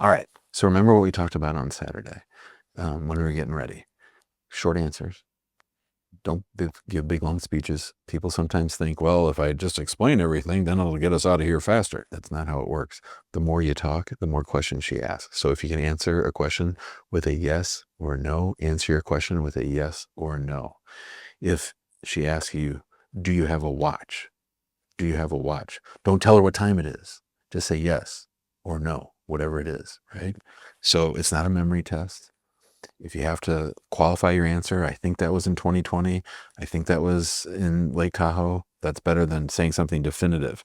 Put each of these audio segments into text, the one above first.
All right. So remember what we talked about on Saturday when we were getting ready. Short answers. Don't give big long speeches. People sometimes think, well, if I just explain everything, then it'll get us out of here faster. That's not how it works. The more you talk, the more questions she asks. So if you can answer a question with a yes or no, answer your question with a yes or no. If she asks you, do you have a watch? Do you have a watch? Don't tell her what time it is. Just say yes or no, whatever it is, right? So it's not a memory test. If you have to qualify your answer, I think that was in 2020. I think that was in Lake Tahoe. That's better than saying something definitive.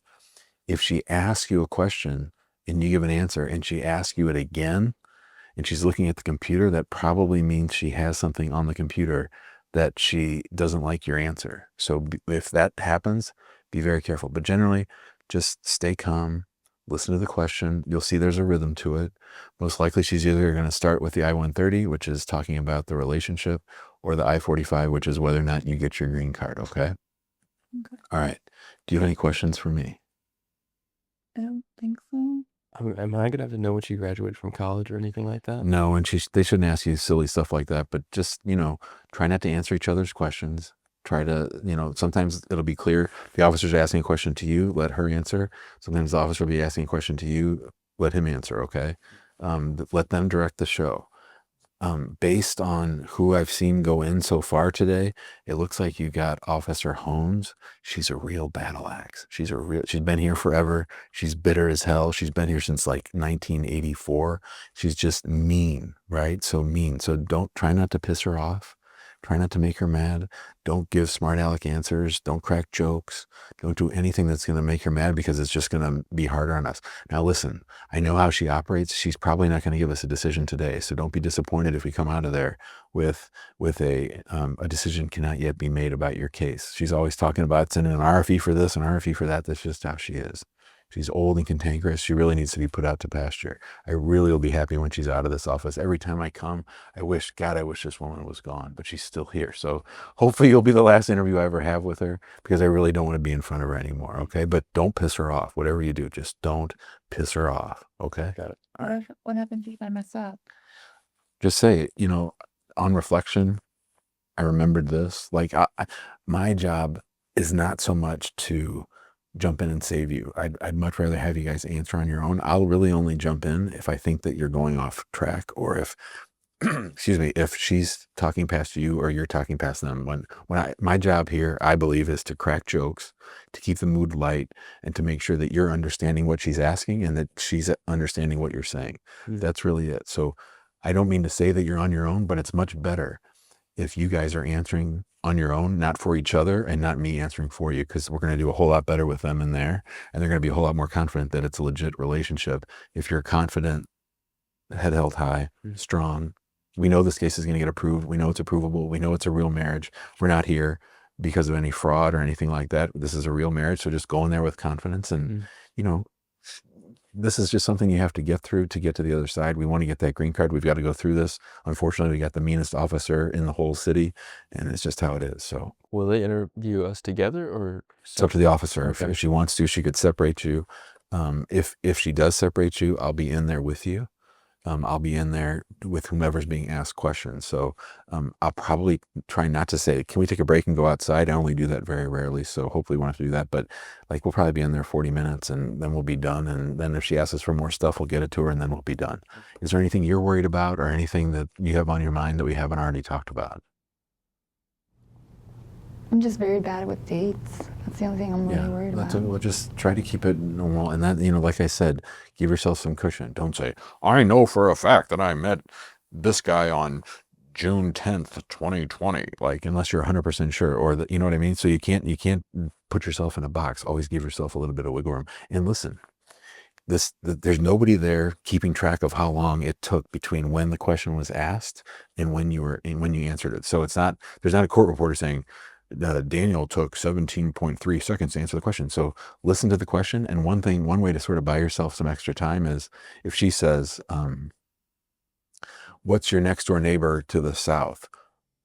If she asks you a question and you give an answer and she asks you it again and she's looking at the computer, that probably means she has something on the computer that she doesn't like your answer. So if that happens, be very careful. But generally, just stay calm, listen to the question. You'll see there's a rhythm to it. Most likely she's either going to start with the I-130, which is talking about the relationship, or the I-45, which is whether or not you get your green card, okay? Okay. All right. Do you have any questions for me? I don't think so. Am I gonna have to know when she graduated from college or anything like that? No, and they shouldn't ask you silly stuff like that, but just, try not to answer each other's questions. Try to, sometimes it'll be clear. The officer's asking a question to you, let her answer. Sometimes the officer will be asking a question to you, let him answer, okay? Let them direct the show. Based on who I've seen go in so far today, it looks like you got Officer Holmes. She's a real battle axe. She's been here forever. She's bitter as hell. She's been here since like 1984. She's just mean, right? So mean. So don't try not to piss her off. Try not to make her mad. Don't give smart aleck answers. Don't crack jokes. Don't do anything that's going to make her mad because it's just going to be harder on us. Now, listen, I know how she operates. She's probably not going to give us a decision today. So don't be disappointed if we come out of there with a decision cannot yet be made about your case. She's always talking about sending an RFE for this and RFE for that. That's just how she is. She's old and cantankerous. She really needs to be put out to pasture. I really will be happy when she's out of this office. Every time I come, I wish this woman was gone, but she's still here. So hopefully you'll be the last interview I ever have with her because I really don't want to be in front of her anymore. Okay. But don't piss her off. Whatever you do, just don't piss her off. Okay. Got it. What happens if I mess up? Just say, on reflection, I remembered this. Like my job is not so much to jump in and save you. I'd much rather have you guys answer on your own. I'll really only jump in if I think that you're going off track or if excuse me, if she's talking past you or you're talking past them. My job here, I believe, is to crack jokes, to keep the mood light, and to make sure that you're understanding what she's asking and that she's understanding what you're saying. That's really it. So I don't mean to say that you're on your own, but it's much better if you guys are answering on your own, not for each other and not me answering for you, because we're going to do a whole lot better with them in there. And they're going to be a whole lot more confident that it's a legit relationship. If you're confident, head held high, strong, we know this case is going to get approved. We know it's approvable. We know it's a real marriage. We're not here because of any fraud or anything like that. This is a real marriage. So just go in there with confidence. And, this is just something you have to get through to get to the other side. We want to get that green card. We've got to go through this. Unfortunately, we got the meanest officer in the whole city, and it's just how it is. So will they interview us together or? It's up to the officer. Okay. If she wants to, she could separate you. If she does separate you, I'll be in there with you. I'll be in there with whomever's being asked questions. So I'll probably try not to say, can we take a break and go outside? I only do that very rarely. So hopefully we won't have to do that. But we'll probably be in there 40 minutes and then we'll be done. And then if she asks us for more stuff, we'll get it to her and then we'll be done. Is there anything you're worried about or anything that you have on your mind that we haven't already talked about? I'm just very bad with dates. That's the only thing I'm really worried about. We'll just try to keep it normal. And that, like I said, give yourself some cushion. Don't say, I know for a fact that I met this guy on June 10th, 2020. Unless you're 100% sure or that, you know what I mean? So you can't put yourself in a box. Always give yourself a little bit of wiggle room. And listen, there's nobody there keeping track of how long it took between when the question was asked and when you answered it. So there's not a court reporter saying, Daniel took 17.3 seconds to answer the question. So listen to the question. And one way to sort of buy yourself some extra time is if she says, what's your next door neighbor to the south?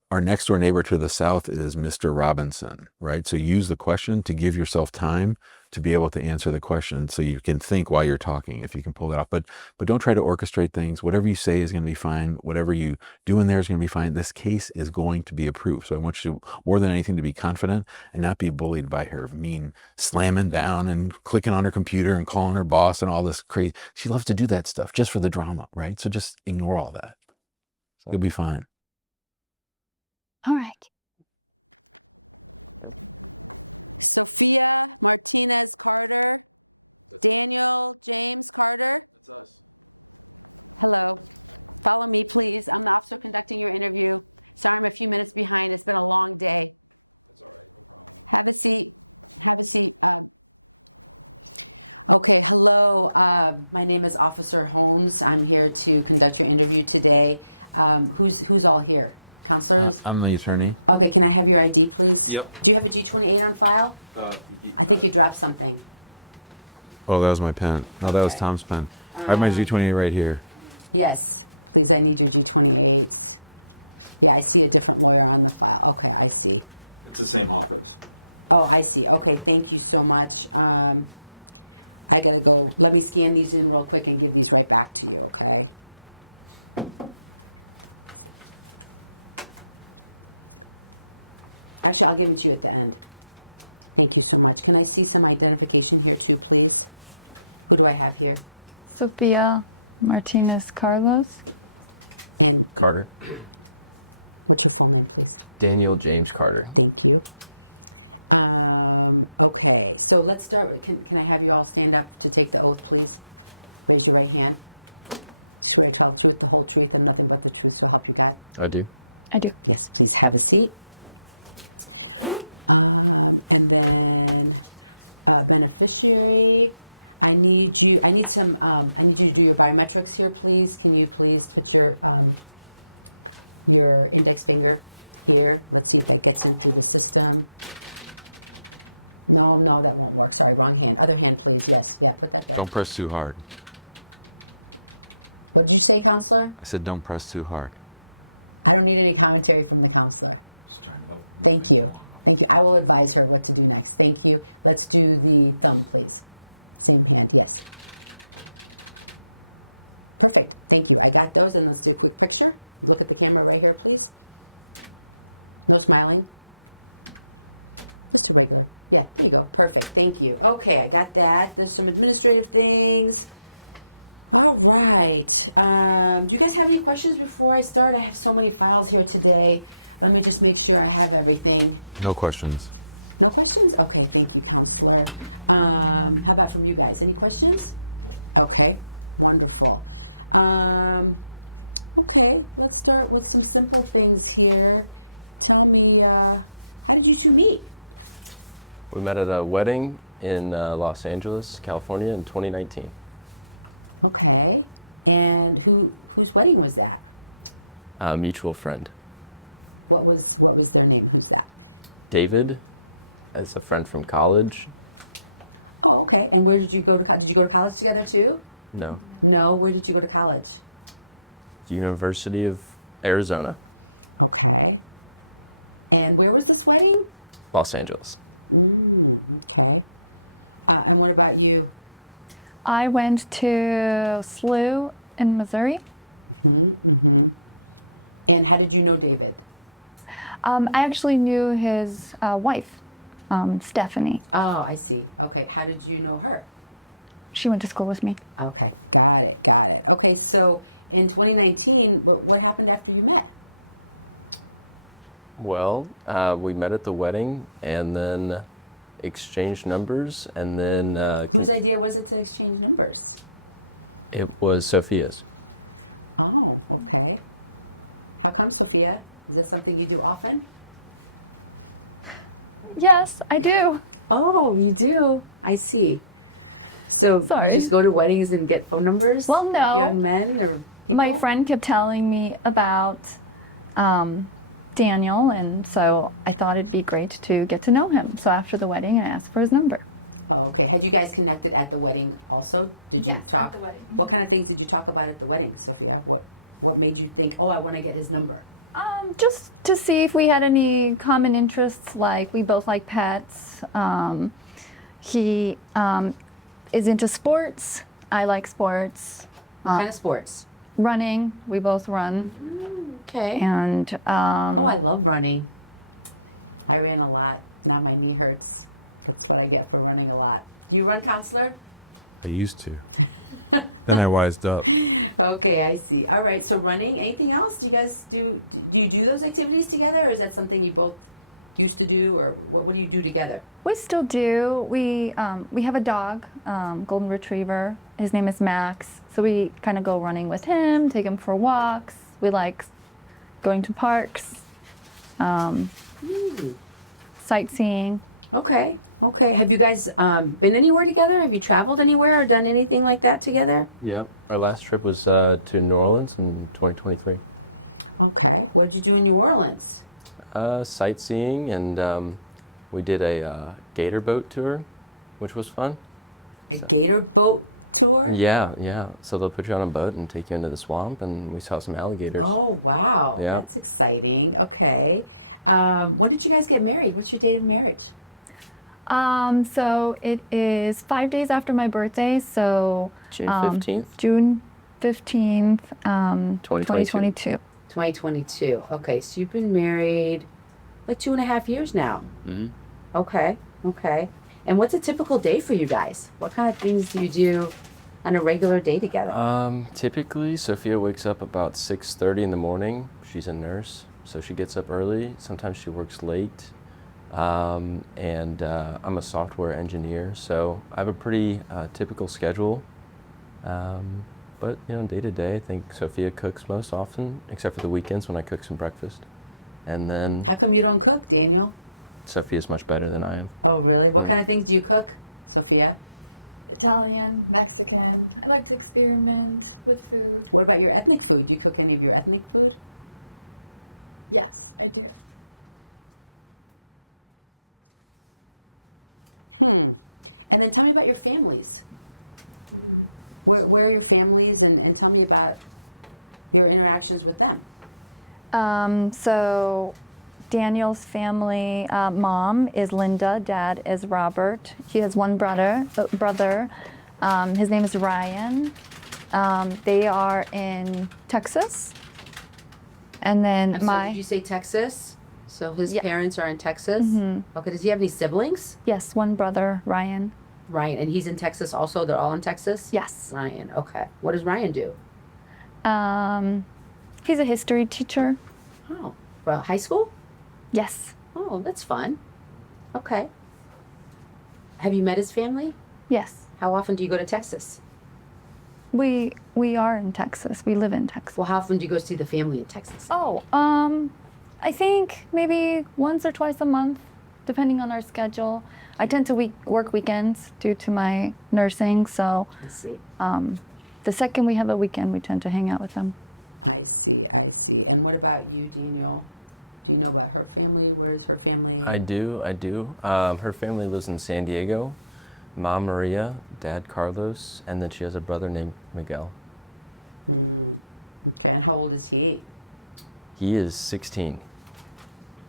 Our next door neighbor to the south is Mr. Robinson, right? So use the question to give yourself time to be able to answer the question, so you can think while you're talking, if you can pull that off. But don't try to orchestrate things. Whatever you say is going to be fine. Whatever you do in there is going to be fine. This case is going to be approved. So I want you, more than anything, to be confident and not be bullied by her mean slamming down and clicking on her computer and calling her boss and all this crazy. She loves to do that stuff just for the drama, right? So just ignore all that. You'll be fine. All right. Okay, hello. My name is Officer Holmes. I'm here to conduct your interview today. Who's all here? Counselor? I'm the attorney. Okay, can I have your ID, please? Yep. Do you have a G28 on file? I think you dropped something. Oh, that was my pen. No, that was Okay. Tom's pen. I have my G28 right here. Yes, please, I need your G28. Yeah, I see a different lawyer on the file. Okay, I see. It's the same office. Oh, I see. Okay, thank you so much. I gotta go. Let me scan these in real quick and give these right back to you, okay? Actually, I'll give it to you at the end. Thank you so much. Can I see some identification here too, please? Who do I have here? Sophia Martinez Carlos. Carter. What's your phone number, please? Daniel James Carter. Thank you. Okay, so let's start with, can I have you all stand up to take the oath, please? Raise your right hand. Swear to tell the truth, the whole truth, and nothing but the truth, so help you God. I do. I do. Yes, please have a seat. And then, beneficiary, I need you to do your biometrics here, please. Can you please put your index finger here? Let's see if it gets into the system. No, that won't work. Sorry, wrong hand. Other hand, please. Yes, yeah, put that there. Don't press too hard. What did you say, counselor? I said don't press too hard. I don't need any commentary from the counselor. Thank you. I will advise her what to do next. Thank you. Let's do the thumb, please. Thank you. Yes. Perfect. Thank you. I got those, and let's do a quick picture. Look at the camera right here, please. No smiling. Regular. Yeah, there you go. Perfect. Thank you. Okay, I got that. There's some administrative things. All right. Do you guys have any questions before I start? I have so many files here today. Let me just make sure I have everything. No questions. No questions? Okay, thank you, Counselor. How about from you guys? Any questions? Okay, wonderful. Okay, let's start with some simple things here. Tell me, how did you two meet? We met at a wedding in Los Angeles, California in 2019. Okay, and whose wedding was that? A mutual friend. What was their name? Who's that? David, as a friend from college. Oh, okay. And where did you go to? Did you go to college together too? No. No. Where did you go to college? University of Arizona, Okay. And where was this wedding? Los Angeles. Okay. And what about you? I went to SLU in Missouri. Mm-hmm. And how did you know David? I actually knew his wife, Stephanie. Oh, I see. Okay. How did you know her? She went to school with me. Okay. Got it. Okay. So in 2019, what happened after you met? Well, we met at the wedding and then exchanged numbers, and then Whose idea was it to exchange numbers? it was Sophia's. Oh, okay. How come, Sophia? Is that something you do often? Yes, I do. Oh, you do? I see. So, Sorry. just go to weddings and get phone numbers? Well, no. Young men or My friend kept telling me about Daniel, and so I thought it'd be great to get to know him. So after the wedding, I asked for his number. Oh, okay. Had you guys connected at the wedding also? Did you talk? at the wedding. What kind of things did you talk about at the wedding, Sophia? What made you think, oh, I want to get his number? Just to see if we had any common interests, like we both like pets. He is into sports. I like sports. What kind of sports? Running. We both run. Okay. And Oh, I love running. I ran a lot. Now my knee hurts. That's what I get for running a lot. You run, counselor? I used to. Then I wised up. Okay, I see. All right, so running. Anything else? Do you do those activities together, or is that something you both used to do, or what do you do together? we still do. We have a dog, golden retriever. His name is Max. So we kind of go running with him, take him for walks. We like going to parks, sightseeing. Okay. Okay. Have you guys been anywhere together? Have you traveled anywhere or done anything like that together? Yeah. Our last trip was to New Orleans in 2023. Okay. What did you do in New Orleans? Sightseeing, and we did a gator boat tour, which was fun. A gator boat tour? Yeah, yeah. So they'll put you on a boat and take you into the swamp, and we saw some alligators. Oh, wow. Yeah. That's exciting. Okay. When did you guys get married? What's your date of marriage? So it is 5 days after my birthday. So June 15th. June 15th, 2022. 2022. Okay, so you've been married like 2.5 years now. Mm-hmm. Okay, okay. And what's a typical day for you guys? What kind of things do you do on a regular day together? Typically, Sophia wakes up about 6:30 in the morning. She's a nurse, so she gets up early. Sometimes she works late. And I'm a software engineer, so I have a pretty typical schedule. But day to day, I think Sophia cooks most often, except for the weekends when I cook some breakfast. And then How come you don't cook, Daniel? Sophia's much better than I am. Oh, really? What Right. kind of things do you cook, Sophia? Italian, Mexican. I like to experiment with food. What about your ethnic food? Do you cook any of your ethnic food? Yes, I do. And then tell me about your families. Where are your families, and tell me about your interactions with them. So Daniel's family, mom is Linda, dad is Robert. He has one brother. His name is Ryan. They are in Texas. And then I'm sorry, did you say Texas? So his Yeah. parents are in Texas? Okay, does he have any siblings? yes, one brother, Ryan. Ryan, and he's in Texas also? They're all in Texas? Yes. Ryan, okay. What does Ryan do? He's a history teacher. Oh, well, high school? Yes. Oh, that's fun. Okay. Have you met his family? Yes. How often do you go to Texas? We are in Texas. We live in Texas. Well, how often do you go see the family in Texas? Oh, I think maybe once or twice a month, depending on our schedule. I tend to work weekends due to my nursing, so I see. the second we have a weekend, we tend to hang out with them. I see. And what about you, Daniel? Do you know about her family? Where is her family? I do. Her family lives in San Diego. Mom Maria, Dad Carlos, and then she has a brother named Miguel. And how old is he? He is 16.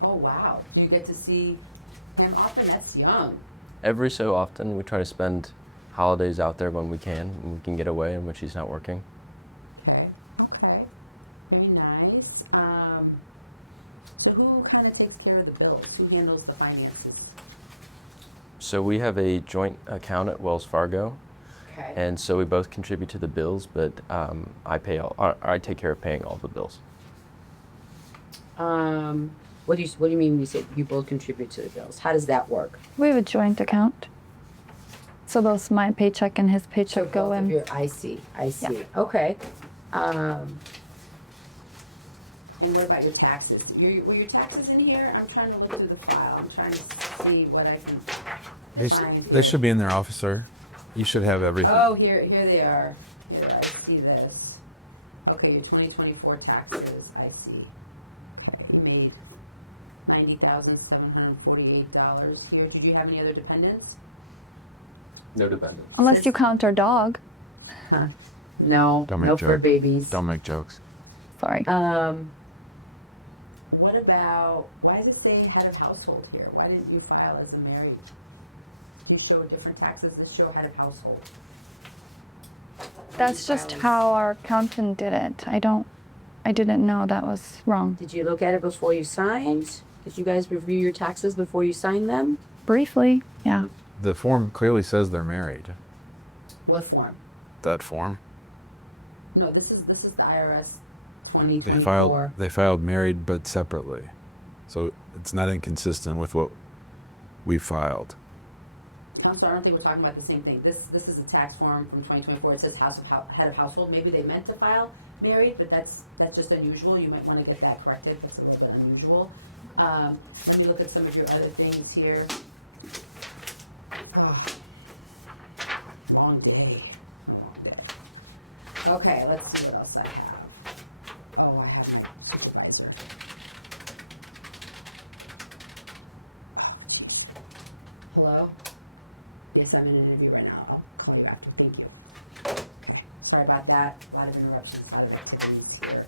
Oh, wow. Do you get to see him often? That's young. Every so often, we try to spend holidays out there when we can get away and when she's not working. Okay. Very nice. So who kind of takes care of the bills? Who handles the finances? So we have a joint account at Wells Fargo, Okay. and so we both contribute to the bills, but I take care of paying all the bills. What do you mean when you say you both contribute to the bills? How does that work? We have a joint account. So both my paycheck and his paycheck go both of in. your, I see. Okay. And what about your taxes? Were your taxes in here? I'm trying to look through the file. I'm trying to see what I can find. They should be in there, officer. You should have everything. Oh, here they are. Here, I see this. Okay, your 2024 taxes, I see. You made $90,748 here. Did you have any other dependents? No dependent. Unless you count our dog. No, Don't make no fur jokes. babies. Don't make jokes. Sorry. What about, why is it saying head of household here? Why didn't you file as a married? you show different taxes that show head of household? That's just how our accountant did it. I didn't know that was wrong. Did you look at it before you signed? Did you guys review your taxes before you signed them? Briefly, yeah. The form clearly says they're married. What form? That form. No, this is the IRS They 2024. filed married but separately. So it's not inconsistent with what we filed. I'm sorry, I don't think we're talking about the same thing. This is a tax form from 2024. It says head of household. Maybe they meant to file married, but that's just unusual. You might want to get that corrected. It's a little bit unusual. Let me look at some of your other things here. Oh, long day. Long day. Okay, let's see what else I have. Oh, I got my supervisor. Hello? Yes, I'm in an interview right now. I'll call you after. Thank you. Sorry about that. A lot of interruptions, a lot of activities here.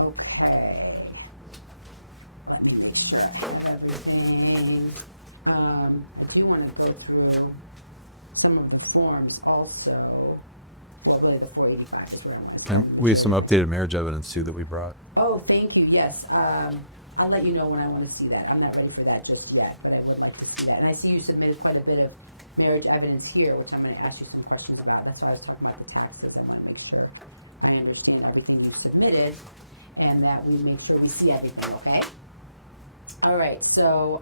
Okay. Let me make sure I have everything. I do want to go through some of the forms also. Well, really the 485 is where I'm And we have some updated marriage evidence too that we brought. Oh, thank you. Yes. I'll let you know when I want to see that. I'm not ready for that just yet, but I would like to see that. And I see you submitted quite a bit of marriage evidence here, which I'm going to ask you some questions about. That's why I was talking about the taxes. I want to make sure I understand everything you've submitted and that we make sure we see everything, okay? All right. So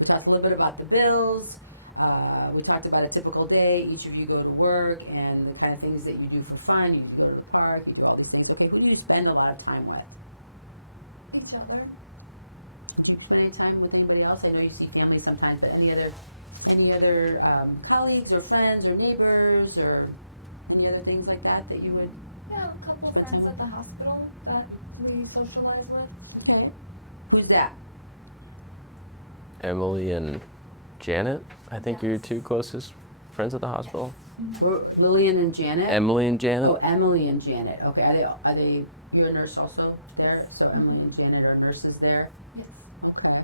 we talked a little bit about the bills. We talked about a typical day. Each of you go to work and the kind of things that you do for fun. You go to the park. You do all these things. Okay, who do you spend a lot of time with? Each other. Do you spend any time with anybody else? I know you see family sometimes, but any other colleagues or friends or neighbors or any other things like that that you would? Yeah, a couple That's friends him. at the hospital that we socialize with. Okay. Who's that? Emily and Janet, I think are your Yes. two closest friends at the hospital. Or Lillian and Janet? Emily and Janet. Oh, Emily and Janet. Okay. Are they? You're a nurse also there, so Emily and Janet are nurses there. Yes. Okay.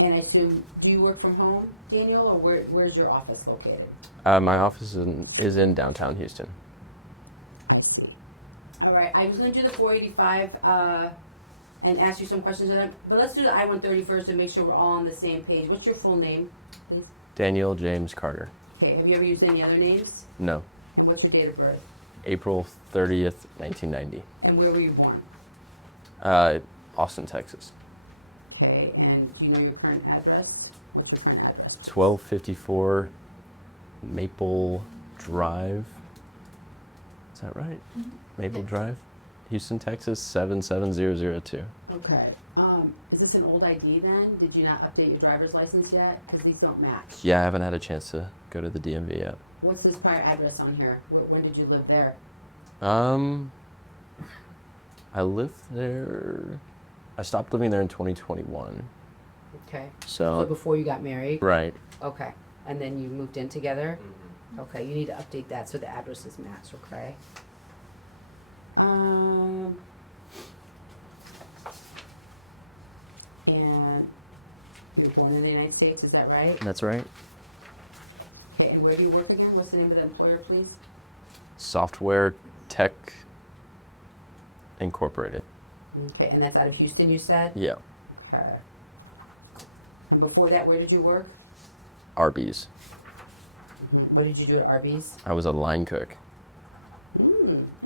And I assume, do you work from home, Daniel, or where's your office located? My office is in downtown Houston. Let's see. All right, I was gonna do the 485, and ask you some questions on that, but let's do the I-130 first and make sure we're all on the same page. What's your full name, please? Daniel James Carter. Okay, have you ever used any other names? No. And what's your date of birth? April 30th, 1990. And where were you born? Austin, Texas. Okay, and do you know your current address? What's your current address? 1254 Maple Drive. Is that right? Maple Yes. Drive, Houston, Texas 77002. Okay, is this an old ID then? Did you not update your driver's license yet? Because these don't match. Yeah, I haven't had a chance to go to the DMV yet. What's this prior address on here? When did you live there? I lived there. I stopped living there in 2021. Okay. So, So before you got married? right. Okay. And then you moved in together? Okay, you need to update that so the addresses match, okay? And you're born in the United States, is that right? That's right. Okay, and where do you work again? What's the name of the employer, please? Software Tech Incorporated. Okay, and that's out of Houston, you said? Yeah. Okay. And before that, where did you work? Arby's. What did you do at Arby's? I was a line cook.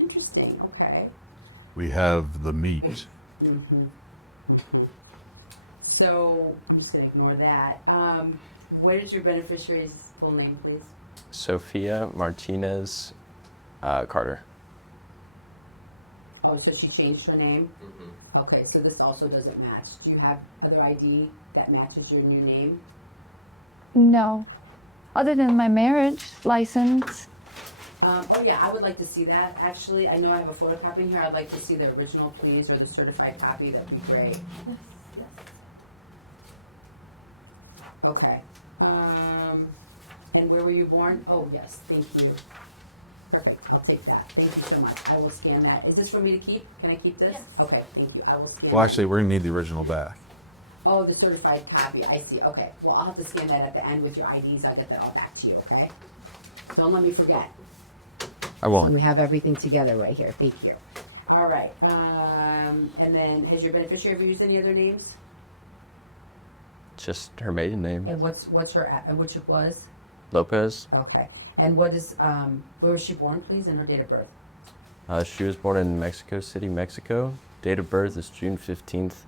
Interesting, okay. We have the meat. So, I'm just gonna ignore that. What is your beneficiary's full name, please? Sophia Martinez Carter. Oh, so she changed her name? Okay, so this also doesn't match. Do you have other ID that matches your new name? No. Other than my marriage license. Oh yeah, I would like to see that, actually. I know I have a photocopy in here. I'd like to see the original, please, or the certified copy. That'd be great. Yes. Yes. Okay. And where were you born? Oh, yes, thank you. Perfect, I'll take that. Thank you so much. I will scan that. Is this for me to keep? Can I keep this? Yes. Okay, thank you. I will scan Well, it. actually, we're gonna need the original back. Oh, the certified copy, I see, okay. Well, I'll have to scan that at the end with your IDs, I'll get that all back to you, okay? Don't let me forget. I And won't. we have everything together right here, thank you. All right, and then has your beneficiary ever used any other names? Just her maiden name, And what's her, which it was? Lopez. Okay. And what is, where was she born, please, and her date of birth? She was born in Mexico City, Mexico. Date of birth is June 15th,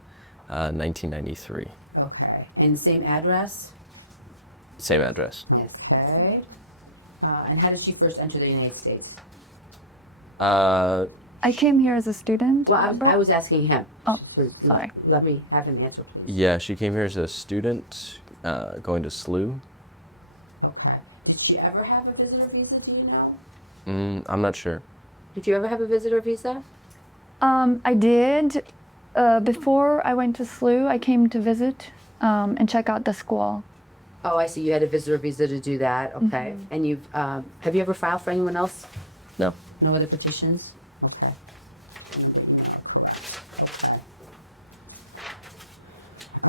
1993. Okay. And same address? Same address. Yes. Okay. And how did she first enter the United States? I came here as a student. Well, remember? I was asking him. Oh, Please, sorry. Let me have an answer, please. Yeah, she came here as a student, going to SLU. Okay. Did she ever have a visitor visa, do you know? I'm not sure. Did you ever have a visitor visa? I did. Before I went to SLU, I came to visit and check out the school. Oh, I see. You had a visitor visa to do that. Okay. And you've, have you ever filed for anyone else? No. No other petitions? Okay.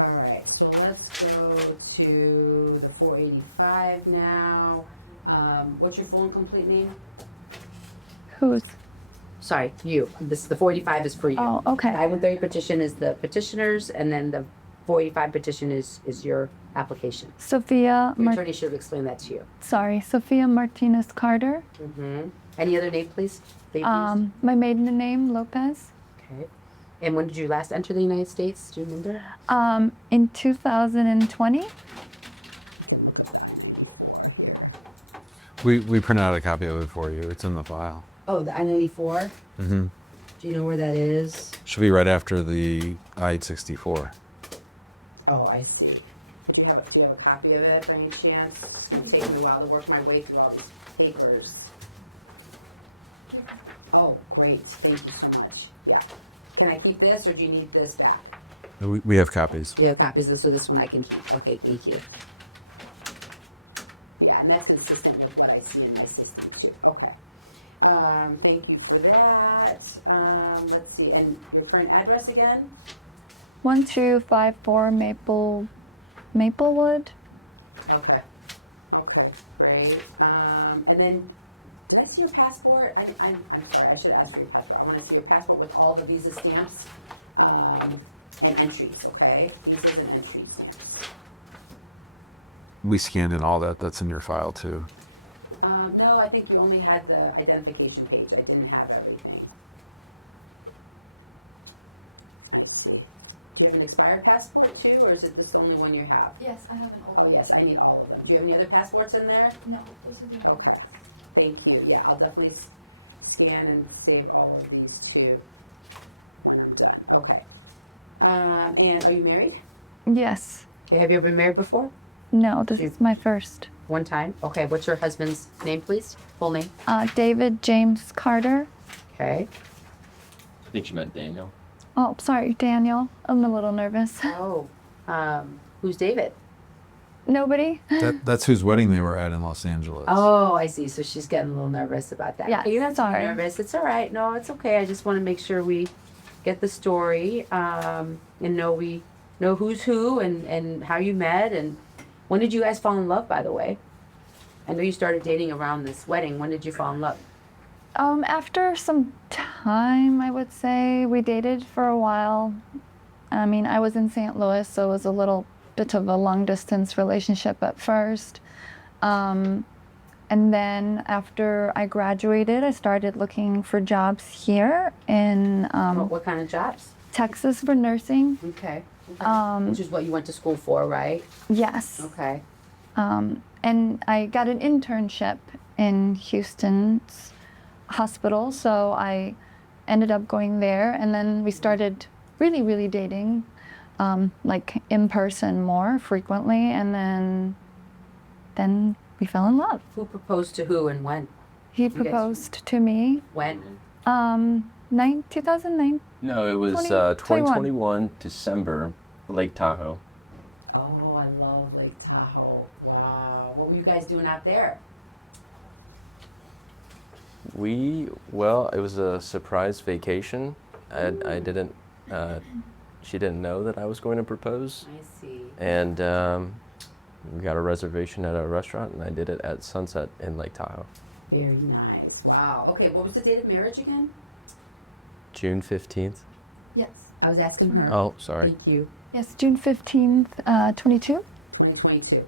All right, so let's go to the 485 now. What's your full and complete name? Who's? Sorry, you. The 485 is for you. Oh, okay. The I-130 petition is the petitioners, and then the 485 petition is your application. Sophia. Your attorney should have explained that to you. Sophia Martinez Carter. Mm-hmm. Any other name, please? that you've used? My maiden name Lopez. Okay. And when did you last enter the United States? Do you remember? In 2020. We printed out a copy of it for you. It's in the file. Oh, the I-94? Mm-hmm. Do you know where that is? Should be right after the I-64. Oh, I see. Do you have a copy of it by any chance? It's gonna take me a while to work my way through all these papers. Oh, great. Thank you so much. Yeah. Can I keep this, or do you need this back? We have copies. You have copies of this, so this one I can keep. Okay, thank you. Yeah, and that's consistent with what I see in my system too. Okay. Thank you for that. Let's see, and your current address again? 1254 Maplewood. Okay. Okay, great. And then, did I see your passport? I'm sorry, I should have asked for your passport. I want to see your passport with all the visa stamps, and entries, okay? Visas and entry stamps. We scanned in all that. That's in your file too. No, I think you only had the identification page. I didn't have everything. Let's see. You have an expired passport too, or is it just the only one you have? Yes, I have an old Oh one. yes, I need all of them. Do you have any other passports in there? No, those are the old Okay. ones. Thank you. Yeah, I'll definitely scan and save all of these too. And, okay. And are you married? Yes. Have you ever been married before? No, this is my first. One time? Okay, what's your husband's name, please? Full name? David James Carter. Okay. I think she meant Daniel. Oh, sorry, Daniel. I'm a little nervous. Oh, who's David? Nobody? That's whose wedding they were at in Los Angeles. Oh, I see. So she's getting a little nervous about that. Yeah, Okay, you're not sorry. nervous. It's all right. No, it's okay. I just want to make sure we get the story, and we know who's who and how you met. And when did you guys fall in love, by the way? I know you started dating around this wedding. When did you fall in love? After some time, I would say we dated for a while. I mean, I was in St. Louis, so it was a little bit of a long distance relationship at first. And then after I graduated, I started looking for jobs here in What kind of jobs? Texas for nursing. Okay. Which is what you went to school for, right? Yes. Okay. And I got an internship in Houston's hospital, so I ended up going there, and then we started really dating, like in person more frequently, and then we fell in love. Who proposed to who and when? He guys- proposed to me, When? 2009. No, it was 2021. 2021 December, Lake Tahoe. Oh, I love Lake Tahoe. Wow. What were you guys doing out there? Well, it was a surprise vacation. I didn't she didn't know that I was going to propose. I see. And we got a reservation at a restaurant, and I did it at Sunset in Lake Tahoe. Very nice. Wow. Okay, what was the date of marriage again? June 15th. Yes. I was asking her. Oh, sorry. Thank you. Yes, June 15th, 22. 2022.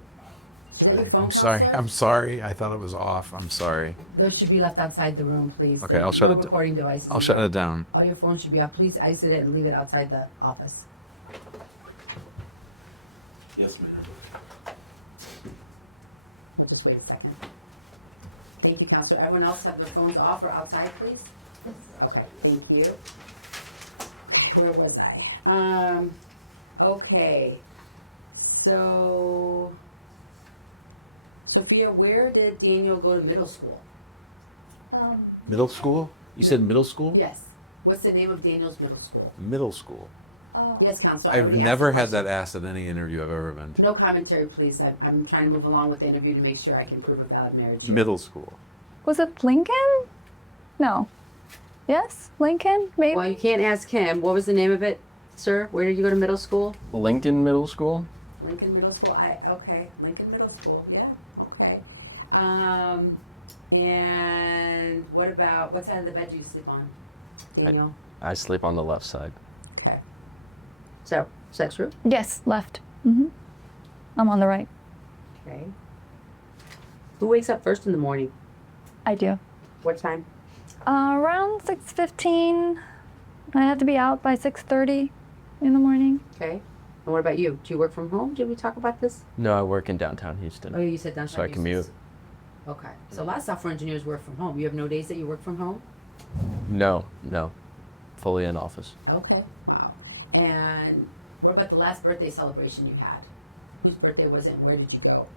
I'm sorry. I'm sorry. I thought it was off. I'm sorry. Those should be left outside the room, please. Okay, I'll shut No it. recording devices. I'll shut it down. All your phones should be off. Please isolate it and leave it outside the office. Yes, ma'am. We'll just wait a second. Thank you, Counselor. Everyone else have their phones off or outside, please? Okay, thank you. Where was I? Okay. So, Sophia, where did Daniel go to middle school? Middle school? You said middle school? Yes. What's the name of Daniel's middle school? Middle school. Yes, Counselor. I I've already never asked the had that question. asked at any interview I've ever been to. No commentary, please. I'm trying to move along with the interview to make sure I can prove a valid marriage. Middle school. Was it Lincoln? No. Yes, Lincoln, maybe. Well, you can't ask him. What was the name of it, sir? Where did you go to middle school? Lincoln Middle School. Lincoln Middle School. Okay. Lincoln Middle School. Yeah. Okay. And what side of the bed do you sleep on, Daniel? I sleep on the left side. Okay. So, sex room. Yes, left. I'm on the right. Okay. Who wakes up first in the morning? I do. What time? Around 6:15. I have to be out by 6:30 in the morning. Okay. And what about you? Do you work from home? Did we talk about this? No, I work in downtown Houston. Oh, you said downtown. So I commute. Houston. Okay. So a lot of software engineers work from home. You have no days that you work from home? No. Fully in office. Okay. Wow. And what about the last birthday celebration you had? Whose birthday was it? Where did you go?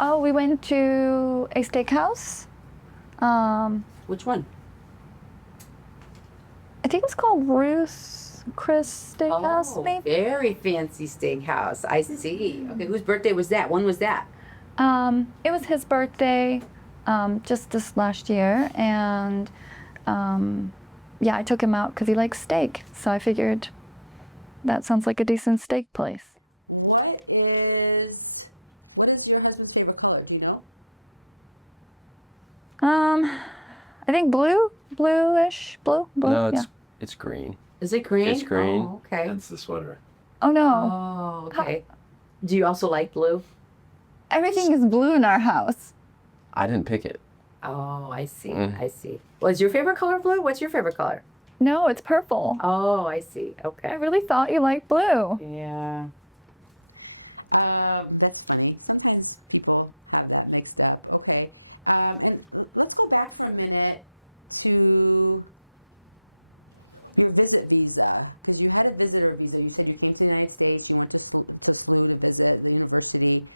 Oh, we went to a steakhouse. Which one? I think it's called Ruth Chris Steakhouse, maybe. Very fancy steakhouse. I see. Okay, whose birthday was that? When was that? It was his birthday, just this last year, and yeah, I took him out because he likes steak, so I figured that sounds like a decent steak place. What is your husband's favorite color? Do you know? I think bluish, blue. No, yeah. it's green. Is it green? It's green. Oh, okay. That's the sweater. Oh no, Oh, okay. Do you also like blue? everything is blue in our house. I didn't pick it. Oh, I see. Mm. I see. Was your favorite color blue? What's your favorite color? No, it's purple. Oh, I see. I Okay. really thought you liked blue. Yeah. That's funny. Sometimes people have that mixed up. Okay. And let's go back for a minute to your visit visa, because you had a visitor visa. You said you came to the United States. You went to school to visit the university.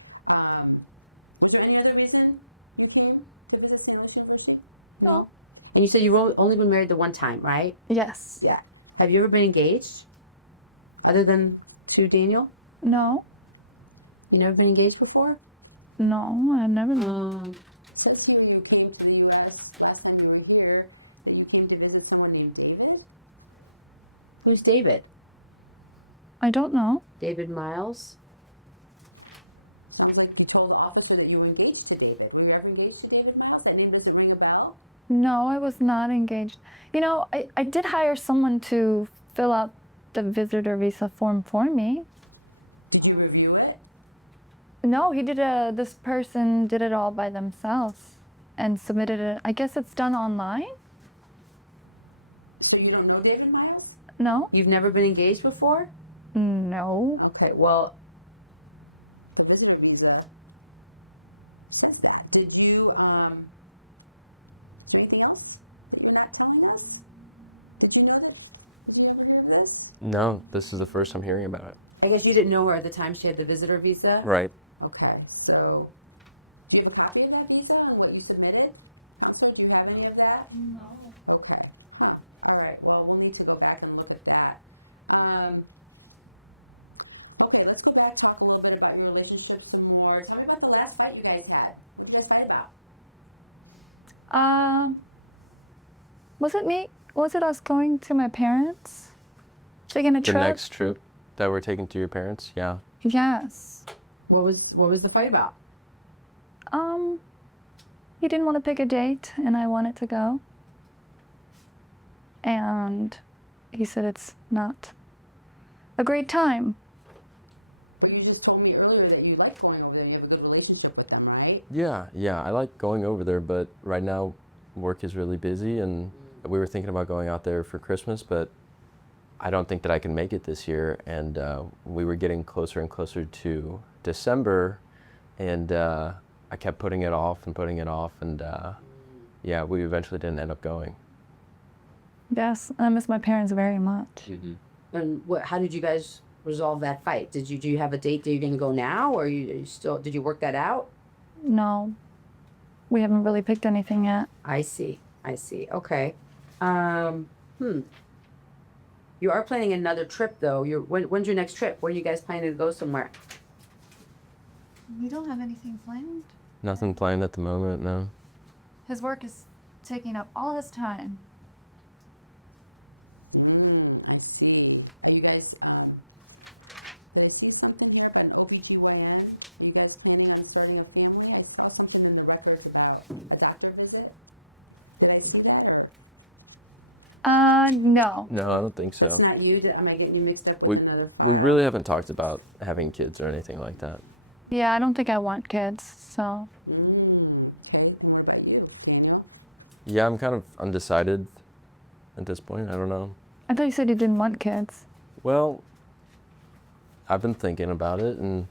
Was there any other reason you came to visit Sandwich University? No. And you said you've only been married the one time, right? Yes. Yeah. Have you ever been engaged? Other than to Daniel? No. You never been engaged before? No, I've never. Says here you came to the U.S. last time you were here. Did you came to visit someone named David? Who's David? I don't know. David Miles? I was like, you told the officer that you were engaged to David. Were you ever engaged to David Miles? That name doesn't ring a bell? No, I was not engaged. You know, I did hire someone to fill out the visitor visa form for me. Did you review it? No, this person did it all by themselves and submitted it. I guess it's done online? So you don't know David Miles? No? You've never been engaged before? No. Okay, well, the visitor visa says that. Did you, anything else that you're not telling us? Did you know this? Did you ever hear of this? No, this is the first I'm hearing about it. I guess you didn't know her at the time she had the visitor visa? Right. Okay, so, do you have a copy of that visa and what you submitted? Counselor, do you have any of that? No. Okay. All right. Well, we'll need to go back and look at that. Okay, let's go back and talk a little bit about your relationship some more. Tell me about the last fight you guys had. What did you guys fight about? Was it me? Was it us going to my parents? Taking a The trip? next trip that we're taking to your parents? Yeah. Yes. What was the fight about? He didn't want to pick a date, and I wanted to go. And he said it's not a great time. Well, you just told me earlier that you liked going over there and you have a good relationship with them, right? Yeah, I like going over there, but right now work is really busy, and we were thinking about going out there for Christmas, but I don't think that I can make it this year. And we were getting closer and closer to December, and I kept putting it off and putting it off, and yeah, we eventually didn't end up going. Yes, I miss my parents very much. And how did you guys resolve that fight? Do you have a date that you're going to go now, or did you work that out? No, we haven't really picked anything yet. I see. Okay. You are planning another trip though. When's your next trip? Where are you guys planning to go somewhere? We don't have anything planned. Nothing planned at the moment, no. His work is taking up all his time. I see. Are you guys, did I see something there about an OBGYN? Are you guys planning on starting a family? I saw something in the records about a doctor visit. Did I see that? No. No, I don't think so. It's not you. Am I getting you mixed up We with another? we really haven't talked about having kids or anything like that. Yeah, I don't think I want kids, so. What about you? Do you know? Yeah, I'm kind of undecided at this point. I don't know. I thought you said you didn't want kids. Well, I've been thinking about it, and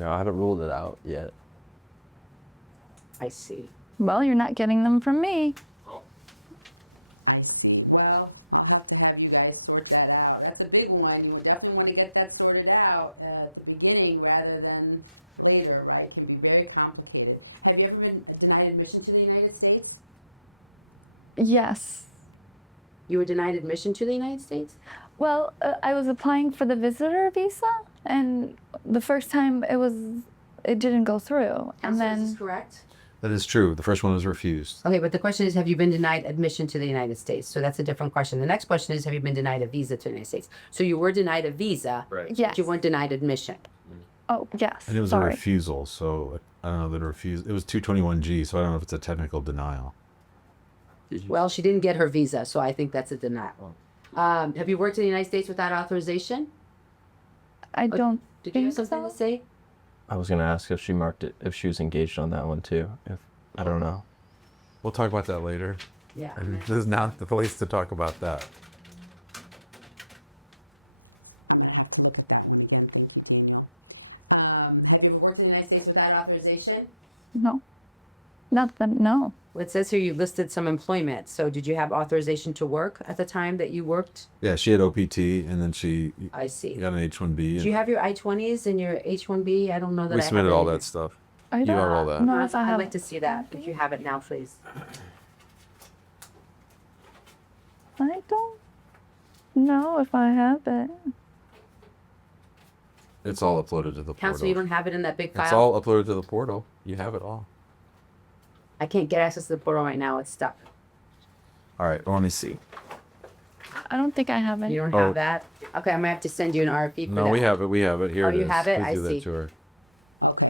I haven't ruled it out yet. I see. Well, you're not getting them from me. I see. Well, I'll have to have you guys sort that out. That's a big one. You definitely want to get that sorted out at the beginning rather than later, right? It can be very complicated. Have you ever been denied admission to the United States? Yes. You were denied admission to the United States? Well, I was applying for the visitor visa, and the first time it didn't go through. And Counselor, is then this correct? That is true. The first one was refused. Okay, but the question is, have you been denied admission to the United States? So that's a different question. The next question is, have you been denied a visa to the United States? So you were denied a visa, Right. yes. but you weren't denied admission. Oh, yes. And it was a Sorry. refusal, so I don't know that it was 221G, so I don't know if it's a technical denial. Well, she didn't get her visa, so I think that's a denial. Have you worked in the United States without authorization? I don't Did you have think something so. to say? I was gonna ask if she marked it, if she was engaged on that one too. If I don't know. We'll talk about that later. Yeah. This is not the place to talk about that. I'm gonna have to look at that one again. Thank you, Daniel. Have you ever worked in the United States without authorization? No. Not that, no. Well, it says here you listed some employment. So did you have authorization to work at the time that you worked? Yeah, she had OPT, and then she I see. got an H-1B. Do you have your I-20s and your H-1B? I don't know that We I have submitted it all in that stuff. I You don't are all that. know if I I'd have. like to see that if you have it now, please. I don't know if I have it. It's all uploaded to the Counsel, you portal. don't have it in that big It's file? all uploaded to the portal. You have it all. I can't get access to the portal right now. It's stuck. All right, well, let me see. I don't think I have it. You don't Oh. have that? Okay, I'm gonna have to send you an RFP for that. No, we have it. We have it. Here Oh, it is. you have it? Please I do see. that to her. Okay.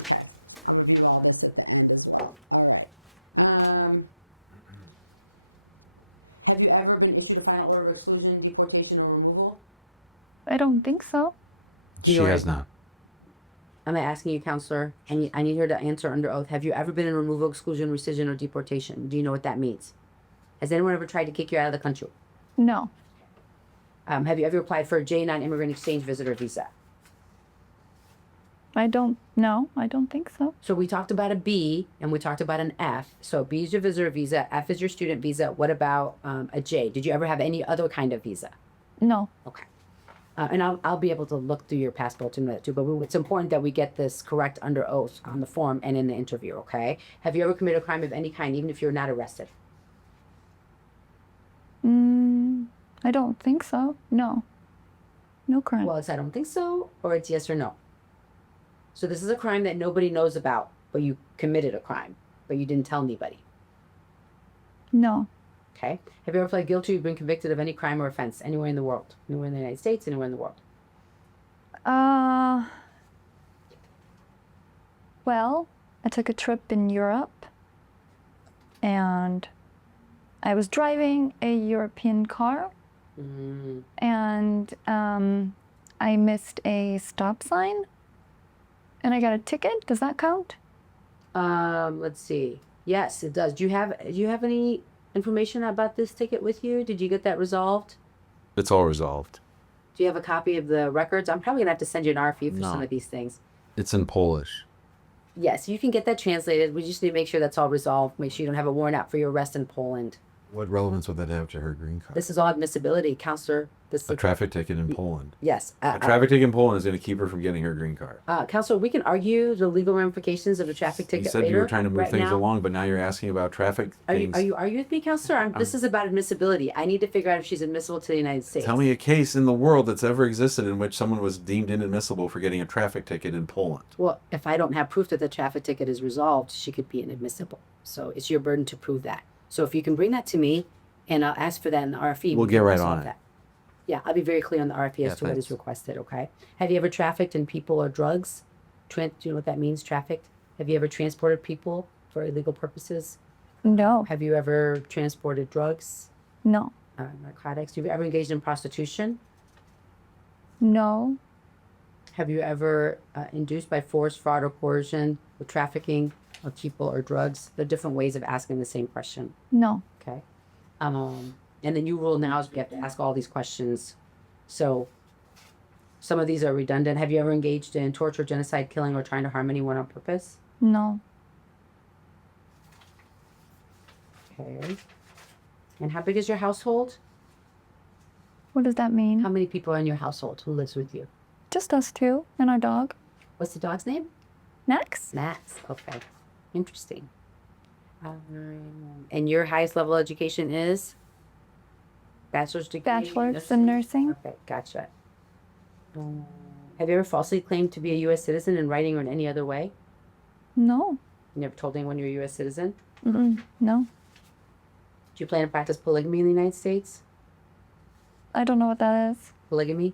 Okay. I'm gonna do all this at the end as well. All right. Have you ever been issued a final order of exclusion, deportation, or removal? I don't think so. She You are- has not. I'm asking you, counselor, and I need her to answer under oath. Have you ever been in removal, exclusion, rescission, or deportation? Do you know what that means? Has anyone ever tried to kick you out of the country? No. Have you ever applied for a J non-immigrant exchange visitor visa? I don't know. I don't think so. So we talked about a B and we talked about an F. So B is your visitor visa, F is your student visa. What about a J? Did you ever have any other kind of visa? No. Okay. And I'll be able to look through your passport and that too, but it's important that we get this correct under oath on the form and in the interview, okay? Have you ever committed a crime of any kind, even if you're not arrested? I don't think so. No. No crime. Well, it's I don't think so, or it's yes or no. So this is a crime that nobody knows about, but you committed a crime, but you didn't tell anybody. No. Okay. Have you ever pled guilty or been convicted of any crime or offense anywhere in the world? Anywhere in the United States, anywhere in the world? Well, I took a trip in Europe and I was driving a European car and I missed a stop sign and I got a ticket. Does that count? Let's see. Yes, it does. Do you have any information about this ticket with you? Did you get that resolved? It's all resolved. Do you have a copy of the records? I'm probably gonna have to send you an RFE for No. some of these things. It's in Polish. Yes, you can get that translated. We just need to make sure that's all resolved. Make sure you don't have a warrant out for your arrest in Poland. What relevance would that have to her green card? This is all admissibility, counselor. This A traffic ticket in Poland. yes. A traffic ticket in Poland is going to keep her from getting her green card. Counselor, we can argue the legal ramifications of a traffic ticket You said later. you were trying to move Right things now, along, but now you're asking about traffic Are you, things. are you arguing with me, counselor? This is about admissibility. I need to figure out if she's admissible to the United States. Tell me a case in the world that's ever existed in which someone was deemed inadmissible for getting a traffic ticket in Poland. Well, if I don't have proof that the traffic ticket is resolved, she could be inadmissible. So it's your burden to prove that. So if you can bring that to me, and I'll ask for that in the RFE. We'll we get can right resolve on it. that. Yeah, I'll be very clear on the RFE as to what is thanks. requested, okay? Have you ever trafficked in people or drugs? Do you know what that means, trafficked? Have you ever transported people for illegal purposes? No. Have you ever transported drugs, No. narcotics? Have you ever engaged in prostitution? No. Have you ever induced by force, fraud, or coercion the trafficking of people or drugs? There are different ways of asking the same question. No. Okay. And the new rule now is we have to ask all these questions. So some of these are redundant. Have you ever engaged in torture, genocide, killing, or trying to harm anyone on purpose? No. Okay. And how big is your household? What does that mean? How many people are in your household? Who lives with you? Just us two and our dog. What's the dog's name? Next. Max. Okay. Interesting. And your highest level of education is? Bachelor's degree? Bachelor's in nursing. Okay, gotcha. Have you ever falsely claimed to be a U.S. citizen in writing or in any other way? No. You never told anyone you're a U.S. citizen? No. Do you plan to practice polygamy in the United States? I don't know what that is. Polygamy?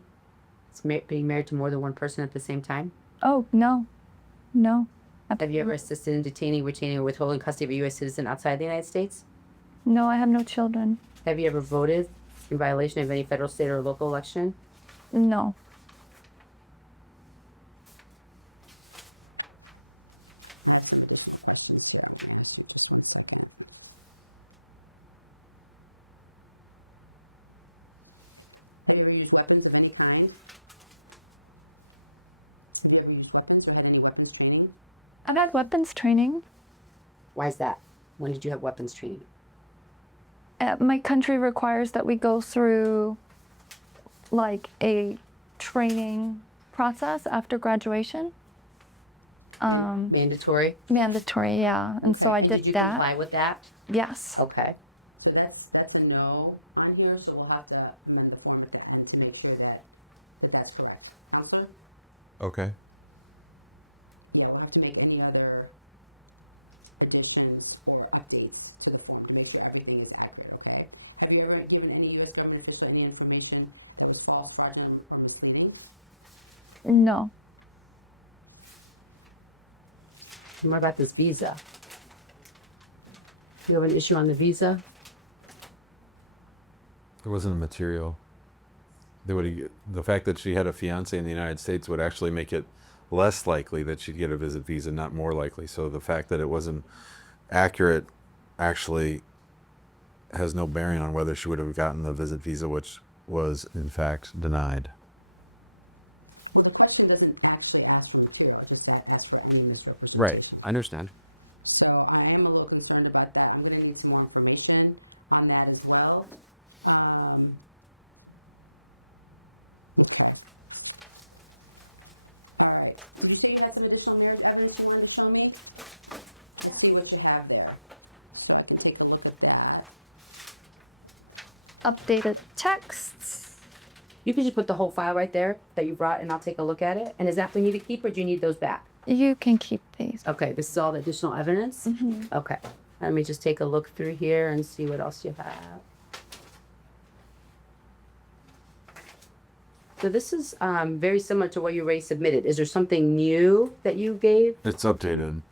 It's being married to more than one person at the same time? Oh, no. No. Have you ever assisted in detaining, retaining, or withholding custody of a U.S. citizen outside the United States? No, I have no children. Have you ever voted in violation of any federal, state, or local election? No. Have you ever used weapons of any kind? Have you ever used weapons or had any weapons training? I've had weapons training. Why is that? When did you have weapons training? My country requires that we go through like a training process after graduation. Mandatory? Mandatory, yeah. And so I And did did you that. comply with that? Yes. Okay. So that's a no on here, so we'll have to amend the form at that end to make sure that that's correct. Counselor? Okay. Yeah, we'll have to make any other additions or updates to the form to make sure everything is accurate, okay? Have you ever given any U.S. government official any information that was false, fraudulent, or misleading? No. More about this visa. You have an issue on the visa? There wasn't a material. The fact that she had a fiance in the United States would actually make it less likely that she'd get a visit visa, not more likely. So the fact that it wasn't accurate actually has no bearing on whether she would have gotten the visit visa, which was in fact denied. Well, the question doesn't actually ask for material, it just asks for any misrepresentation. Right. I understand. So I am a little concerned about that. I'm gonna need some more information on that as well. All right, you say you had some additional evidence you wanted to show me? Let's see what you have there. So I can take a look at that. Updated texts. You can just put the whole file right there that you brought and I'll take a look at it. And is that what you need to keep or do you need those back? You can keep these. Okay, this is all the additional evidence? Okay. Let me just take a look through here and see what else you have. So this is very similar to what you already submitted. Is there something new that you gave? It's updated.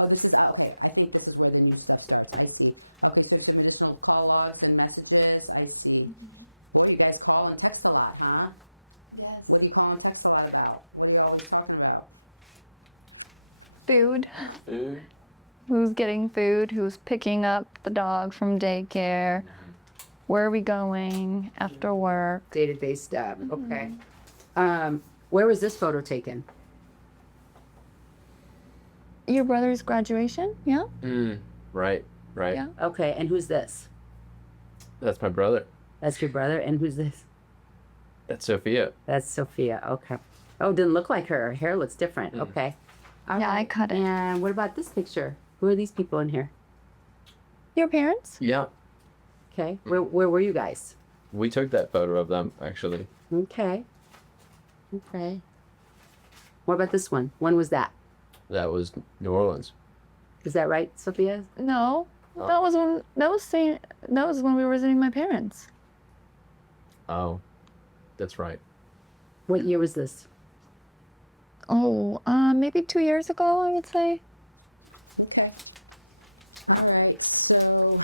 Oh, this is, okay, I think this is where the new stuff starts, I see. Okay, so some additional call logs and messages, I see. Well, you guys call and text a lot, huh? Yes. What do you call and text a lot about? What are you always talking about? Food. Food. Who's getting food? Who's picking up the dog from daycare? Where are we going after work? Database stuff, okay. Where was this photo taken? Your brother's graduation? Yeah? Right. Yeah. Okay, and who's this? That's my brother. That's your brother, and who's this? That's Sophia. That's Sophia, okay. Oh, didn't look like her, her hair looks different, okay. All Yeah, I right. cut it. And what about this picture? Who are these people in here? Your parents? Yeah. Okay, where were you guys? We took that photo of them, actually. Okay. Okay. What about this one? When was that? That was New Orleans. Is that right, Sophia? No. Oh. That was when we were visiting my parents. Oh, that's right. What year was this? Oh, maybe 2 years ago, I would say. Okay. All right, so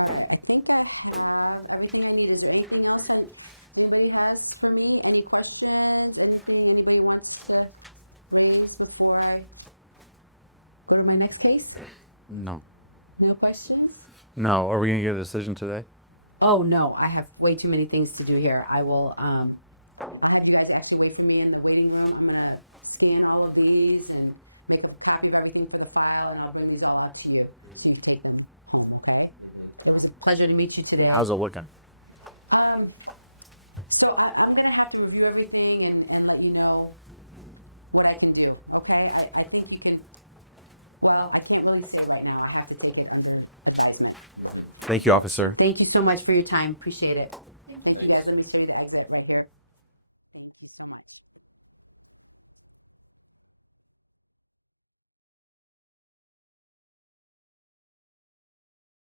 I think I have everything I need. Is there anything else that anybody has for me? Any questions? Anything anybody wants to raise before I go to my next case? No. No questions? No. Are we gonna get a decision today? Oh no, I have way too many things to do here. I will I'll have you guys actually wait for me in the waiting room. I'm gonna scan all of these and make a copy of everything for the file, and I'll bring these all out to you so you take them home, okay? It was a pleasure to meet you today. How's it looking? So I'm gonna have to review everything and let you know what I can do, okay? I think you can, well, I can't really say right now. I have to take it under advisement. Thank you, officer. Thank you so much for your time. Appreciate it. Thank you guys. Let me show you the exit right here.